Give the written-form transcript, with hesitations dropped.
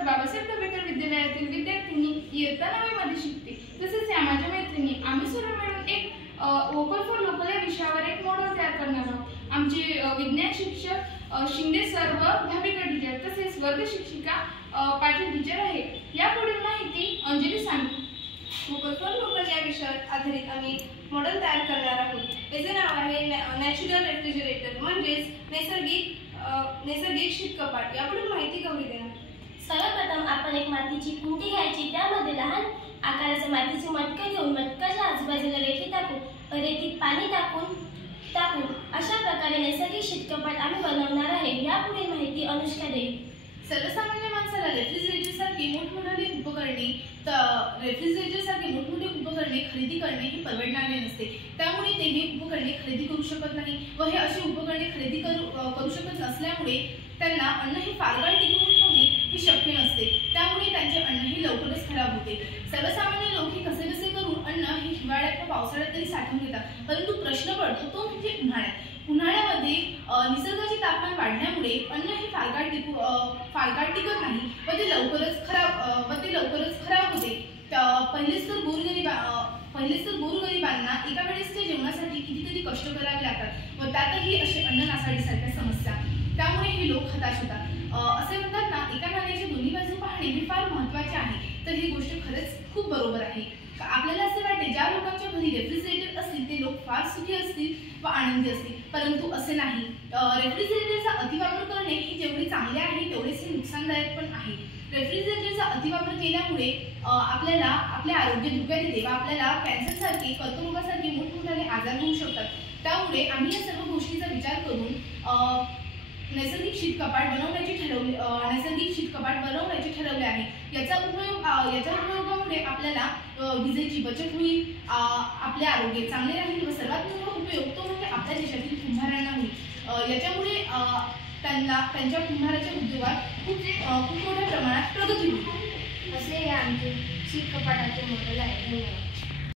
Doctor Babasaheb Ambedkar विद्यालयातील विद्यार्थिनी इयत्ता 9वी मध्ये शिकते। तसेच या माझ्या मैत्रिणी आम्ही सर्व मिळून एक वोकल फॉर लोकल या विषयावर एक मॉडेल तयार करणार आहोत। आमचे विज्ञान शिक्षक शिंदे सर व धाबेकर टीचर तसेच वर्ग शिक्षिका पाटील टीचर आहे। यापुढील माहिती अंजली सांगेल। वोकल फॉर लोकल या विषयावर आधारित आम्ही मॉडेल तयार करणार आहोत। याचे नाव आहे नॅचरल रेफ्रिजरेटर म्हणजेच नैसर्गिक शीतकपाट। यापुढील माहिती गौरी देणार। सर्वप्रथम आपण एक मातीची कुंडी घ्यायची, त्यामध्ये लहान आकाराचे मातीचे मटके घेऊन मटकाच्या आजूबाजूला रेती टाकून रेतीत पाणी टाकून अशा प्रकारे नैसर्गिक शीतकपाट आम्ही बनवणार आहे। यापुढील माहिती अनुष्का देईल। सर्वसामान्य माणसाला रेफ्रिजरेटर सारखी मोठमोठी उपकरणे खरेदी करणे ही परवडणारे नसते। त्यामुळे ते ही उपकरणे खरेदी करू शकत नाही व हे अशी उपकरणे खरेदी करू शकत नसल्यामुळे त्यांना अन्न हे फार काळ टिकवून ठेवणे हे शक्य नसते। त्यामुळे त्यांचे अन्न हे लवकरच खराब होते। सर्वसामान्य लोक हे कसे करून अन्न हे हिवाळ्यात व पावसाळ्यात तरी साठवून घेतात, परंतु प्रश्न पडतो तो म्हणजे उन्हाळ्यामध्ये निसर्गाचे तापमान वाढल्यामुळे अन्न हे फार काळ टिकत नाही व ते लवकरच खराब होते। पहिलेच तर गोरगरिबांना एका वेळेसच्या जेवणासाठी कितीतरी कष्ट करावे लागतात व त्यातही असे अन्न नासाडीसारख्या समस्या, त्यामुळे हे लोक हताश होतात। असे म्हणतात ना, एका नाण्याच्या दोन्ही बाजू पाहणे हे फार महत्त्वाचे आहे। तर ही गोष्ट खरंच खूप बरोबर आहे। आपल्याला असे वाटते ज्या लोकांच्या घरी रेफ्रिजरेटर असतील ते लोक फार सुखी असतील व आनंदी असतील, परंतु असे नाही। रेफ्रिजरेटरचा अतिवापर करणे हे जेवढे चांगले आहे तेवढेच हे नुकसानदायक पण आहे। रेफ्रिजरेटरचा अतिवापर केल्यामुळे आपल्याला आपले आरोग्य धोक्यात येते व आपल्याला कॅन्सरसारखे कर्करोगासारखे मोठमोठे आजार होऊ शकतात। त्यामुळे आम्ही या सर्व गोष्टीचा विचार करून नैसर्गिक शीतकपाट बनवण्याचे ठरवले आहे। याच्या उपयोगामुळे आपल्याला विजेची बचत होईल, आपले आरोग्य चांगले राहील व सर्वात मोठा उपयोग तो म्हणजे आपल्या देशातील कुंभारांना होईल। याच्यामुळे त्यांच्या कुंभाराच्या उद्योगात खूप मोठ्या प्रमाणात प्रगती होईल। असे हे आमचे शीतकपाटाचे मॉडेल आहे।